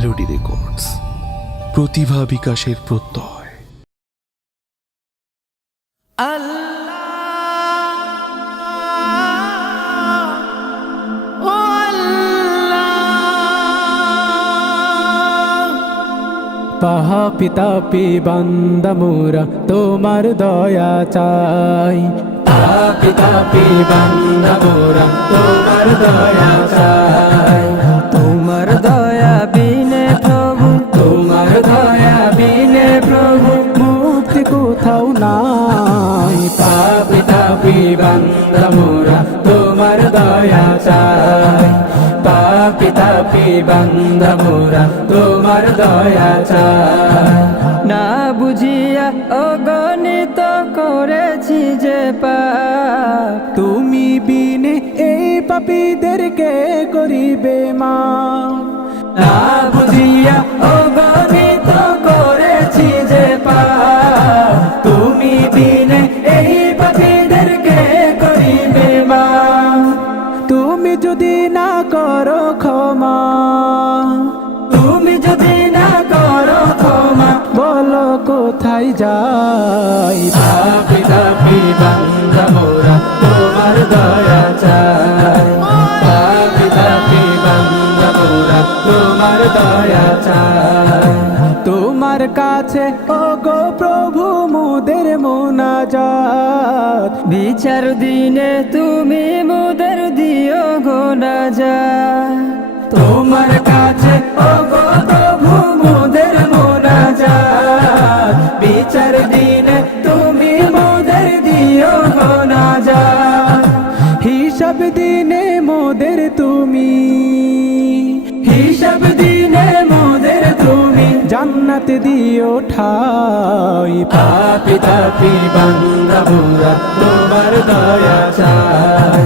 Melody records, প্রতিভা বিকাশের প্রত্যয়। পাপি তাপি বান্দা মোরা তোমার দয়া চাই। পাপি তাপি বান্দা মোরা তোমার দয়া চাই। তোমার দয়া বিনে প্রভু, তোমার দয়া বিনে প্রভু মুক্তি কোথাও নাই। পাপি তাপি বান্দা মোরা তোমার দয়া চাই। পাপি তাপি বান্দা মোরা তোমার দয়া চাই। না বুঝিয়া অগণিত করেছি যে পাপ, তুমি বিনে এই পাপীদেরকে করিবে মাফ। না বুঝিয়া অগণিত করেছি যে পাপ, তুমি বিনে এই পাপীদেরকে করিবে মাফ। তুমি যদি না করো ক্ষমা, তুমি যদি না করো ক্ষমা, বলো কোথায় যাই। পাপি তাপি বান্দা মোরা তোমার দয়া চাই। পাপি তাপি বান্দা মোরা তোমার দয়া চাই। তোমার কাছে ওগো প্রভু মোদের মুনাজাত, বিচার দিনে তুমি মোদের দিও গো নাজাত। তোমার কাছে ওগো প্রভু মোদের মুনাজাত, বিচার দিনে তুমি মোদের দিও গো নাজাত। হিসাব দিনে মোদের তুমি, হিসাব দিনে মোদের তুমি জান্নাত দিও ঠাই। পাপি তাপি বান্দা মোরা তোমার দয়া চাই।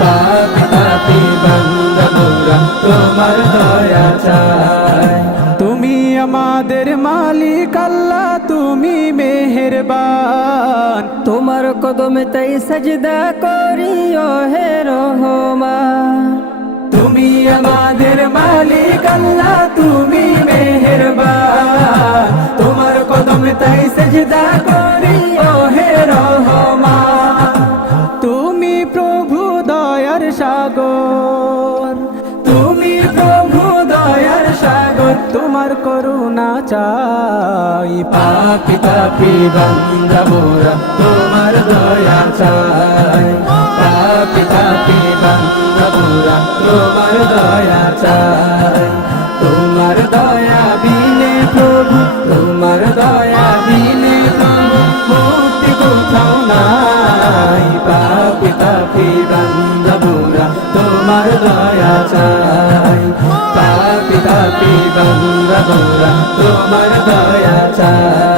পাপি তাপি বান্দা মোরা তোমার দয়া চাই। তুমি আমাদের মালিক আল্লাহ, তুমি মেহেরবান। তোমার কদমে তাই সাজদা করিও হে রহমান। তুমি আমাদের মালিক আল্লাহ, তুমি মেহেরবান। তোমার কদমে তাই সাজদা করিও হে রহমান। তুমি প্রভু দয়ার সাগর, তুমি প্রভু দয়ার সাগর, তোমার করুণা চাই। পাপি তাপি বান্দা মোরা তোমার দয়া চাই। পাপি তাপি বান্দা মোরা তোমার দয়া চাই। তোমার দয়া বিনে প্রভু, তোমার দয়া বিনে প্রভু মুক্তি কোথাও নাই। পাপি তাপি বান্দা মোরা তোমার দয়া চাই। পাপি তাপি বান্দা মোরা তোমার দয়া চাই।